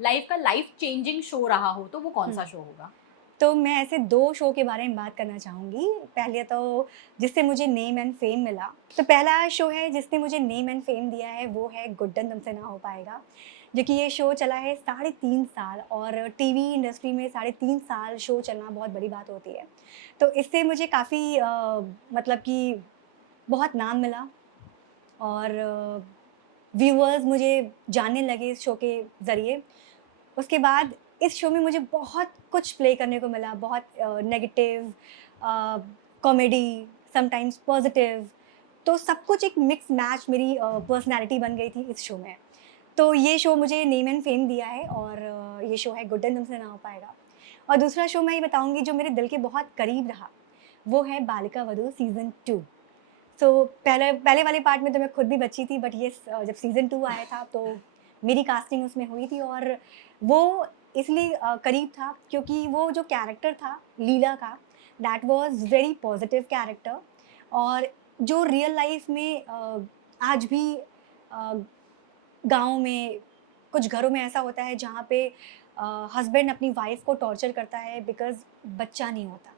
Life का life changing show रहा हो तो वो कौन सा हुँ। शो होगा? तो मैं ऐसे 2 शो के बारे में बात करना चाहूँगी। पहले तो जिससे मुझे नेम एंड फ़ेम मिला, तो पहला शो है जिसने मुझे नेम एंड फ़ेम दिया है वो है गुड्डन तुमसे ना हो पाएगा। जो कि ये शो चला है साढ़े 3 साल और टीवी इंडस्ट्री में साढ़े 3 साल शो चलना बहुत बड़ी बात होती है। तो इससे मुझे काफ़ी मतलब कि बहुत नाम मिला और व्यूअर्स मुझे जानने लगे इस शो के ज़रिए। उसके बाद इस शो में मुझे बहुत कुछ प्ले करने को मिला, बहुत नेगेटिव कॉमेडी, समटाइम्स पॉज़िटिव, तो सब कुछ एक मिक्स मैच मेरी पर्सनैलिटी बन गई थी इस शो में। तो ये शो मुझे नेम एंड फ़ेम दिया है और ये शो है गुड्डन तुमसे ना हो पाएगा। और दूसरा शो मैं ये बताऊँगी जो मेरे दिल के बहुत करीब रहा, वो है बालिका वधू सीज़न 2। सो पहले पहले वाले पार्ट में तो मैं खुद भी बच्ची थी बट ये जब सीज़न 2 आया था तो मेरी कास्टिंग उसमें हुई थी और वो इसलिए करीब था क्योंकि वो जो कैरेक्टर था लीला का that was very positive character और जो रियल लाइफ़ में आज भी अ, गाँव में कुछ घरों में ऐसा होता है जहाँ पे हस्बैंड अपनी वाइफ़ को टॉर्चर करता है बिकॉज़ बच्चा नहीं होता।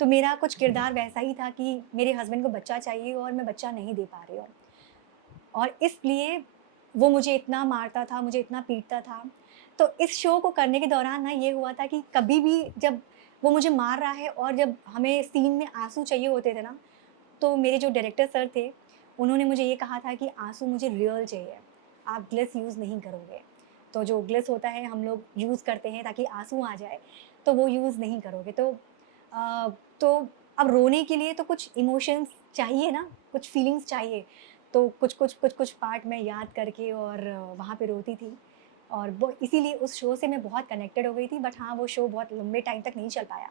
तो मेरा कुछ किरदार वैसा ही था कि मेरे हस्बैंड को बच्चा चाहिए और मैं बच्चा नहीं दे पा रही हूँ और इसलिए वो मुझे इतना मारता था, मुझे इतना पीटता था। तो इस शो को करने के दौरान ना ये हुआ था कि कभी भी जब वो मुझे मार रहा है और जब हमें सीन में आँसू चाहिए होते थे ना, तो मेरे जो डायरेक्टर सर थे, उन्होंने मुझे ये कहा था कि आँसू मुझे रियल चाहिए, आप ग्लिस यूज़ नहीं करोगे। तो जो ग्लिस होता है हम लोग यूज़ करते हैं ताकि आँसू आ जाए, तो वो यूज़ नहीं करोगे। अ, तो अब रोने के लिए तो कुछ इमोशंस चाहिए ना, कुछ फीलिंग्स चाहिए। तो कुछ-कुछ पार्ट मैं याद करके और वहाँ पे रोती थी और वो इसीलिए उस शो से मैं बहुत कनेक्टेड हो गई थी बट हाँ, वो शो बहुत लंबे टाइम तक नहीं चल पाया।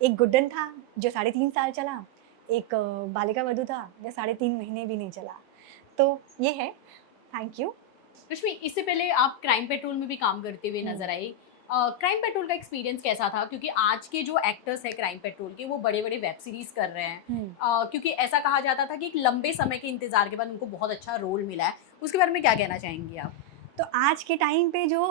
एक गुड्डन था, जो साढ़े 3 साल चला, एक बालिका वधू था, जो साढ़े 3 महीने भी नहीं चला। तो ये है, थैंक यू। रश्मि, इससे पहले आप क्राइम पेट्रोल में भी काम करते हुए हुँ, नज़र आई। क्राइम पेट्रोल का एक्सपीरियंस कैसा था? क्योंकि आज के जो एक्टर्स हैं क्राइम पेट्रोल के, वो बड़े-बड़े वेब सीरीज़ कर रहे हैं। हुँ। क्योंकि ऐसा कहा जाता था कि एक लंबे समय के इंतज़ार के बाद उनको बहुत अच्छा रोल मिला है। उसके बारे में क्या कहना चाहेंगी आप? तो आज के टाइम पे जो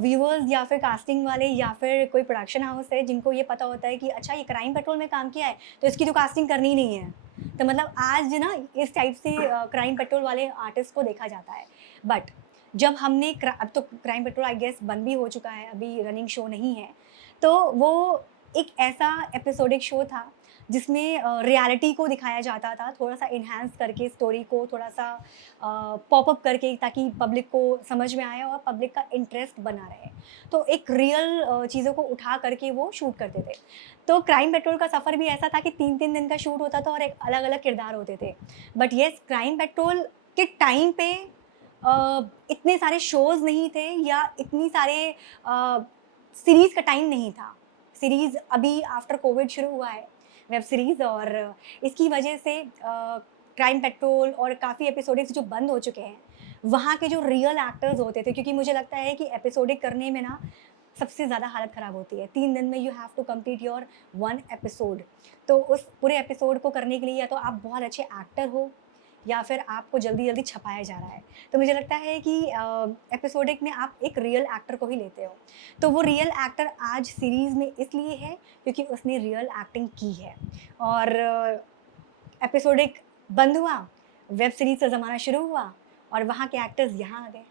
व्यूअर्स या फिर कास्टिंग वाले या फिर कोई प्रोडक्शन हाउस है जिनको ये पता होता है कि अच्छा ये क्राइम पेट्रोल में काम किया है, तो इसकी तो कास्टिंग करनी ही नहीं है। तो मतलब आज ना इस टाइप से क्राइम पेट्रोल वाले आर्टिस्ट को देखा जाता है। बट जब हमने अब तो क्राइम पेट्रोल आई गेस बंद भी हो चुका है, अभी रनिंग शो नहीं है। तो वो एक ऐसा एपिसोडिक शो था जिसमें रियलिटी को दिखाया जाता था, थोड़ा-सा एनहांस करके स्टोरी को थोड़ा-सा पॉप अप करके ताकि पब्लिक को समझ में आए और पब्लिक का इंटरेस्ट बना रहे। तो एक रियल चीज़ों को उठा करके वो शूट करते थे। तो क्राइम पेट्रोल का सफ़र भी ऐसा था कि 3-3 दिन का शूट होता था और एक अलग-अलग किरदार होते थे। बट येस क्राइम पेट्रोल के टाइम पे इतने सारे शोज़ नहीं थे या इतनी सारे सीरीज़ का टाइम नहीं था। सीरीज़ अभी आफ्टर कोविड शुरू हुआ है, वेब सीरीज़ और इसकी वजह से क्राइम पेट्रोल और काफ़ी एपिसोडिक्स जो बंद हो चुके हैं, वहाँ के जो रियल एक्टर्स होते थे क्योंकि मुझे लगता है कि एपिसोडिक करने में ना सबसे ज़्यादा हालत ख़राब होती है। 3 दिन में you have to complete your 1 episode. तो उस पूरे एपिसोड को करने के लिए या तो आप बहुत अच्छे एक्टर हो या फिर आपको जल्दी-जल्दी छपाया जा रहा है। तो मुझे लगता है कि एपिसोडिक में आप एक रियल एक्टर को ही लेते हो। तो वो रियल एक्टर आज सीरीज़ में इसलिए है क्योंकि उसने रियल एक्टिंग की है और एपिसोडिक बंद हुआ, वेब सीरीज़ का ज़माना शुरू हुआ और वहाँ के एक्टर्स यहाँ आ गए।